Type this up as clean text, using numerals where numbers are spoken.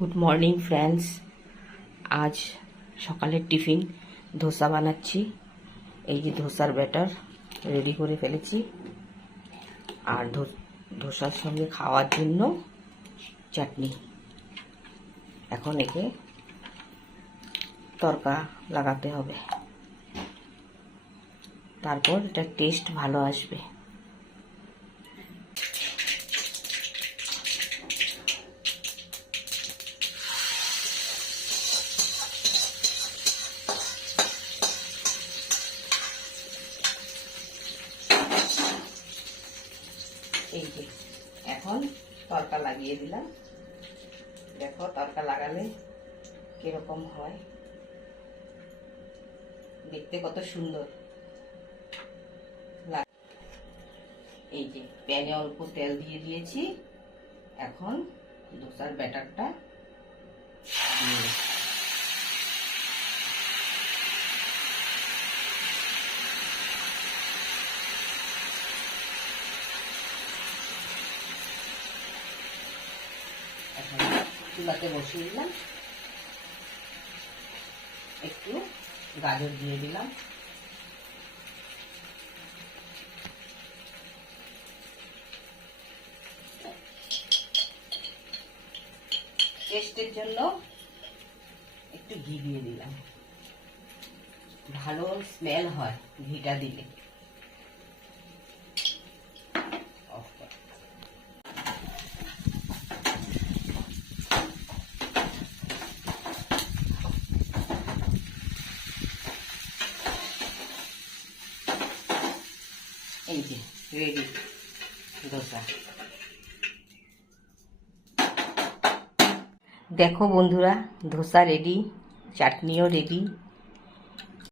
Good morning friends. আজ সকালের tiffin dosa বানাচ্ছি। এই যে ধোসার ব্যাটার রেডি করে ফেলেছি, আর ধোসার সঙ্গে খাওয়ার জন্য চাটনি। এখন একে তড়কা লাগাতে হবে, তারপর এটা টেস্ট ভালো আসবে। এই যে এখন তড়কা লাগিয়ে দিলাম। দেখো তড়কা লাগালে কিরকম হয়, দেখতে কত সুন্দর। এই যে প্যানে অল্প তেল দিয়ে দিয়েছি, এখন ধোসার ব্যাটারটা দিয়ে এখন চুলাতে বসিয়ে দিলাম। একটু গাজর দিয়ে দিলাম, টেস্টের জন্য একটু ঘি দিয়ে দিলাম, ভালো স্মেল হয় ঘিটা দিলে। এই যে রেডি ধোসা। দেখো বন্ধুরা, ধোসা রেডি, চাটনিও রেডি।